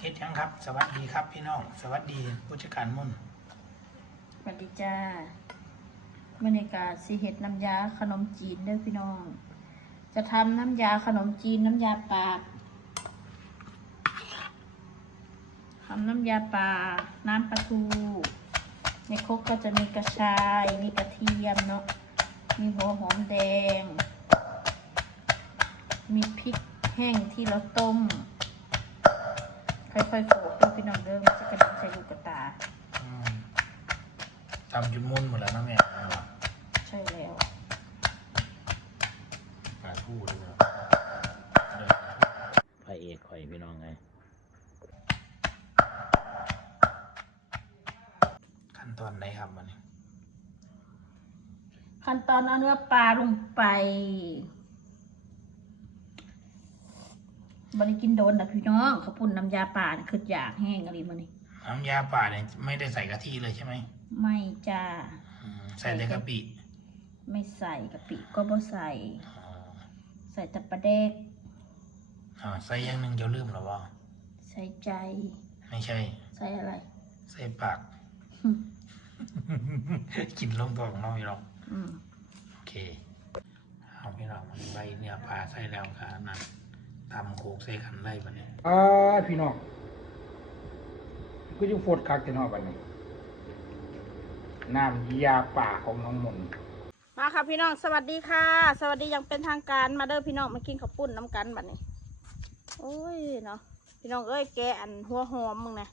เฮ็ดยังครับ สวัสดีครับพี่น้อง สวัสดีผู้จัดการมุ่นสวัสดีจ้าบรรยากาศสิเห็ดน้ำยาขนมจีนเด้อพี่น้อง จะทำน้ำยาขนมจีนน้ำยาปลาทำน้ำยาปลาน้ำปลาทู ในครกก็จะมีกระชาย มีกระเทียมเนาะ มีหัวหอมแดง มีพริกแห้งที่เราต้ม ค่อยๆโขลกด้วยพี่น้องเด้อมันจะกระเด็นใส่ลูกกระตา อืมทำจนมุ่นหมดแล้วนะแม่ใช่แล้ว ปลาทูเลยนะพระเอกข่อยพี่น้องไง ขั้นตอนไหนครับมันนี้ขั้นตอนเอาเนื้อปลาลงไป บริกินโดนนะพี่น้องเขาปุ่นน้ำยาป่าน่ะคืออยากแห้งอะไรมานี่น้ำยาป่าเนี่ยไม่ได้ใส่กะทิเลยใช่ไหมไม่จ้าอืมใส่แต่กะปิไม่ใส่กะปิก็บ่ใส่ อ๋อใส่แต่ปลาแดกอ๋อใส่อยังหนึ่งเดี๋ยวลืมหรอวะใส่ใจ ไม่ใช่ ใส่อะไร ใส่ปากกินลงตัวของน้องพี่น้องอืม โอเค เอาพี่น้องมันใบเนื้อปลาใส่แล้วกันนะ ตำโคกใส่กันได้ปะเนี่ยอ่าพี่น้องก็ยังโฟดคักแต่นอกบันนี้น้ำยาป่าของน้องมนต์มาค่ะพี่น้องสวัสดีค่ะ สวัสดีอยังเป็นทางการมาเด้อพี่น้องมากินข้าวปุ้นน้ำกันบัดนี้โอ้ยเนาะพี่น้องเอ้ยแกอันหัวหอมมึงนะ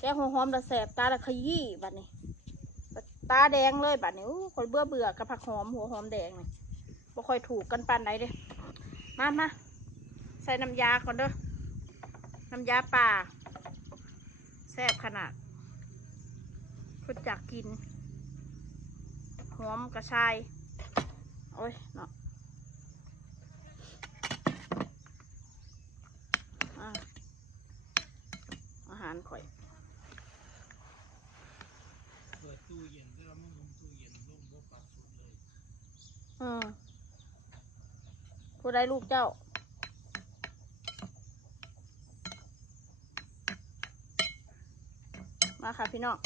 แกหัวหอมตะแสบตาตะขยี้บัดนี้ ตาแดงเลยบัดนี้อู้คนเบื่อเบื่อกับผักหอมหัวหอมแดงนี่บ่ค่อยถูกกันปานใดเด้มามาใส่น้ำยาก่อนเด้อ น้ำยาป่าแซ่บขนาดคือจากกิน หอมกระชาย โอ้ยเนาะอาหารข่อยเปิดตู้เย็นก็ไม่ลงตู้เย็นลงบ่ปัดสุดเลย อืมผู้ใดลูกเจ้า มาค่ะพี่น้อง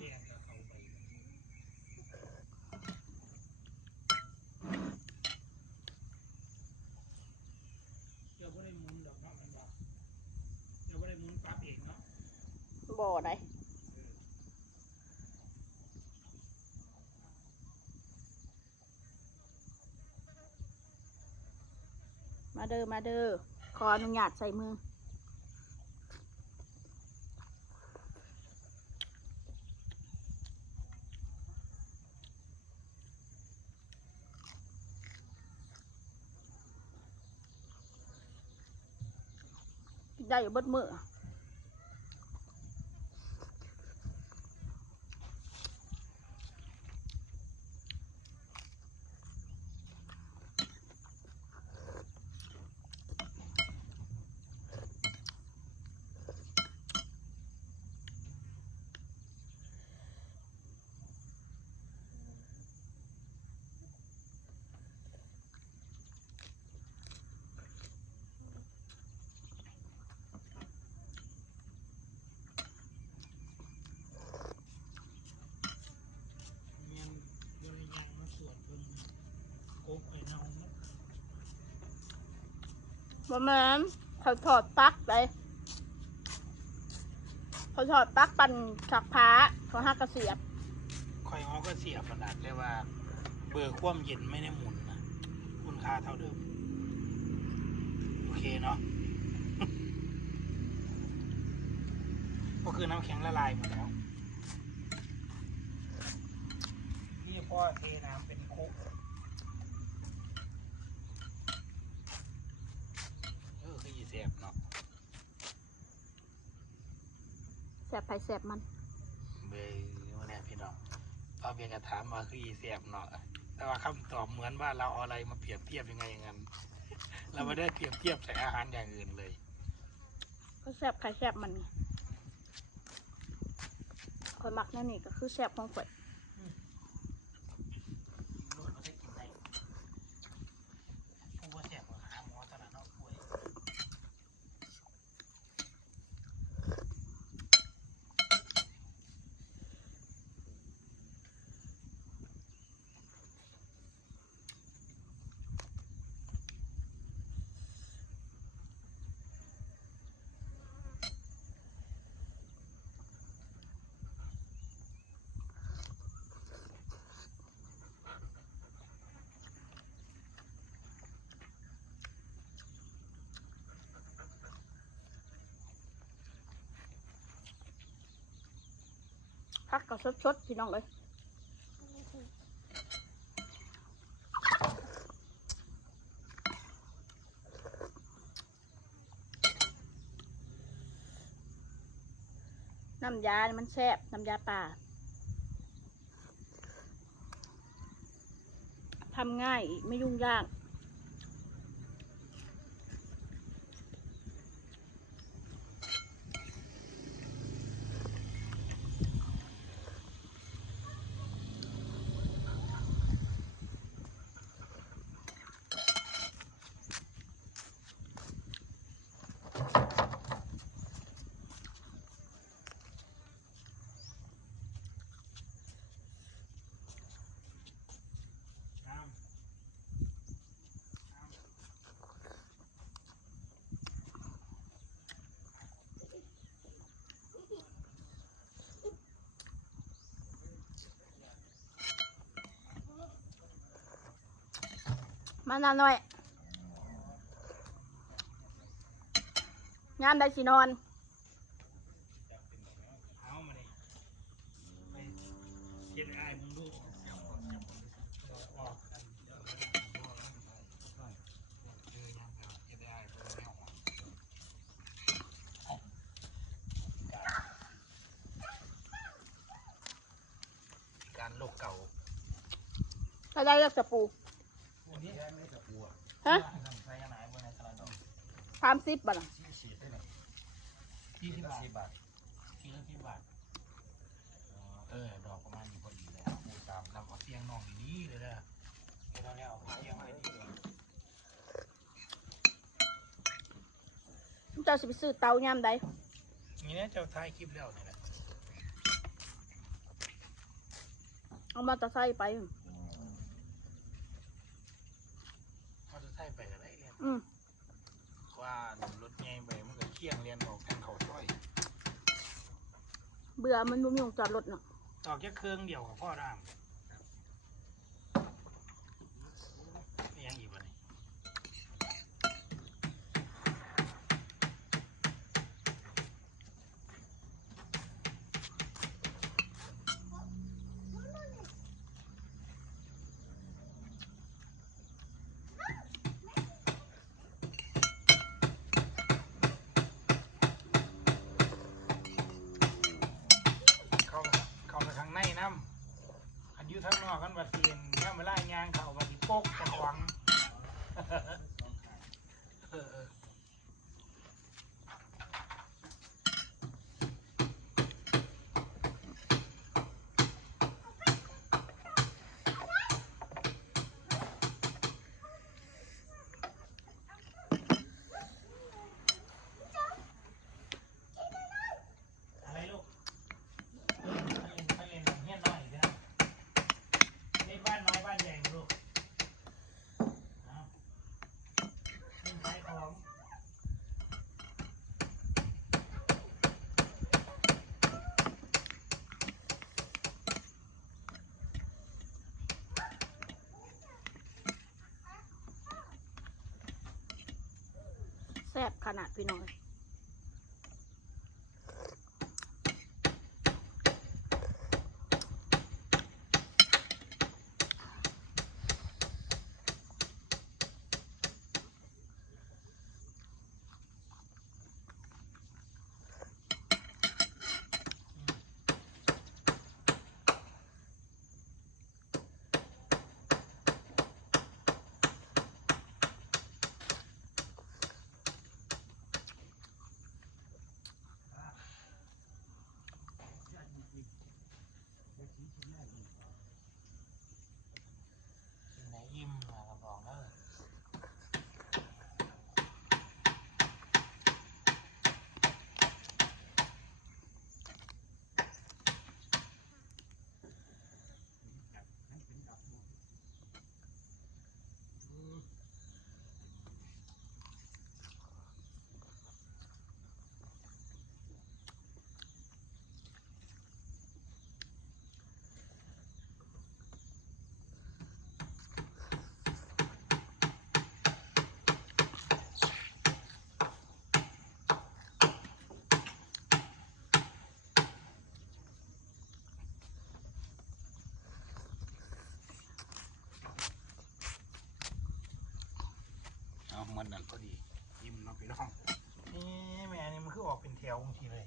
แยกเจ้าว่าได้หมุนดอกเนาะมันบอกเจ้าไม่ได้หนปรับเองเนาะบ่ไหนมาเด้อมาเด้อขออนุญาตใส่มือ ได้อยู่เบดมือ เมียนบริยังมาสวดเพิ่นโกบไอ้เนาเนาะ บะแมนเขาถอดปลั๊กไปเขาถอดปลั๊กปั่นฉักพ้าเขาหักกระเสียบคอยเขาก็เสียบขนาดเลยว่า เบอร์ความเย็นไม่ได้หมุนนะคุณค่าเท่าเดิม โอเคเนาะ ก็คือน้ำแข็งละลายหมดแล้ว นี่พ่อเทน้ำเป็นคุกเออคือยีเสียบเนาะ แสบไปแสบมันเบย์วันนี้พี่น้องตอบเพียงกระถามมาคือยีเสียบเนาะแต่ว่าคำตอบเหมือนว่าเราเอาอะไรมาเปรียบเทียบยังไงอย่างนั้น เราไม่ได้เปรียบเทียบใส่อาหารอย่างอื่นเลย ก็แสบไข่แสบมันไงข่อยมักแน่นี่ก็คือแสบของข่อย พักก็ชดๆพี่น้องเลยน้ำยา มันแซ่บ น้ำยาป่า ทำง่าย ไม่ยุ่งยาก มานานหน่อยงานได้สินอนเอามาเลยไปเช็ดไอ้มึงดูออกกันเออเช็ดไอ้เพิ่นแล้วการโลกเก่า ถ้าได้เลือกจะปู วันนี้ไม่จะปวด ฮะใส่ไหนบนในตลาดดอกสามสิบบาทที่ฉีดได้ไหนยี่สิบบาทบาททีละสิบบาทเออดอกประมาณนี้พอดีเลยปูตามเราเอาเตียงนองดีๆเลยนะเดี๋ยวเราเนี่ยเอาเตียงไว้ดีเลยเจ้าสิไปซื้อเตายามใดนี่เนี่ยเจ้าท้ายคลิปแล้วเนี่ยนะเอามาตะไซค์ไป เขาจะใช้ไปกันได้เลย อืมว่ารถไงไปมันก็เคี่ยงเรียนออกทางเขาช่อยเบื่อมันบุ้มยงจอดรถเนาะ ออกแค่เครื่องเดียวกับพ่อร่างนี่ยังอีกวันนี้ เข้าเข้าไปข้างในน้ำอันอยุทั้งนอ แค่มาไล่ยางเข้ามาสิโป๊กตะขวัง เออเอออะไรลูก เออไปเล่นไปเล่นเฮียนน้อยสินะนี่บ้านน้อยบ้านใหญ่บ่ลูกเอานี่ขายของ แซ่บขนาดพี่น้อง มันนั่นพอดียิ้มเนาะพี่น้องนี่แม่นี่มันคือออกเป็นแถวบางทีเลย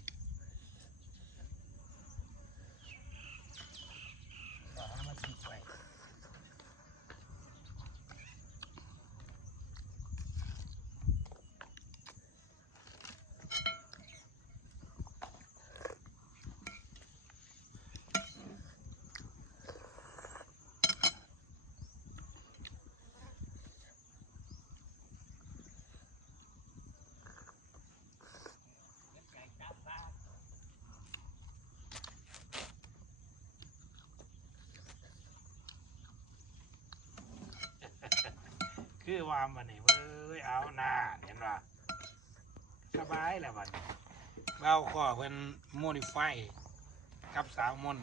เอาให้มันสุกไป คือว่ามันนี่เว้ยเอาหน้าเห็นว่าสบายแล้วบัดนี้เราก็เพิ่นโมดิฟายกับสาวมน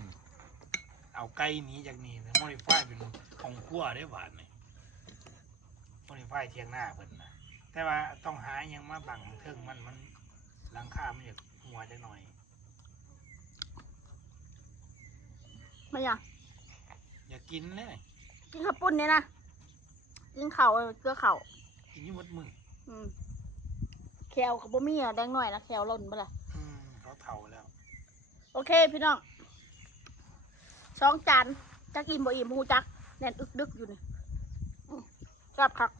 เอาไก่หนี้จากนี้นะโมดิฟายเป็นของขั้วได้บาดนี่โมดิฟายเทียงหน้าเพิ่นนะแต่ว่าต้องหาหยังมาบังเทิงมันมันหลังคามันอยากหัวจักหน่อยมาอย่างอย่ากินเลยกินข้าวปุ้นเนี่ยนะ กินเข่าวเกลือเข่าวกินอยี่หมดมืออืมแคลเขาบ่มีอะแดงหน่อยนะแคลหล่นไปละอืมเขาเฒ่าแล้ว โอเคพี่น้องสองจานจักอิ่มบ่อิ่มหูจักแน่นอึกดึกอยู่นี่อืมกลับคัก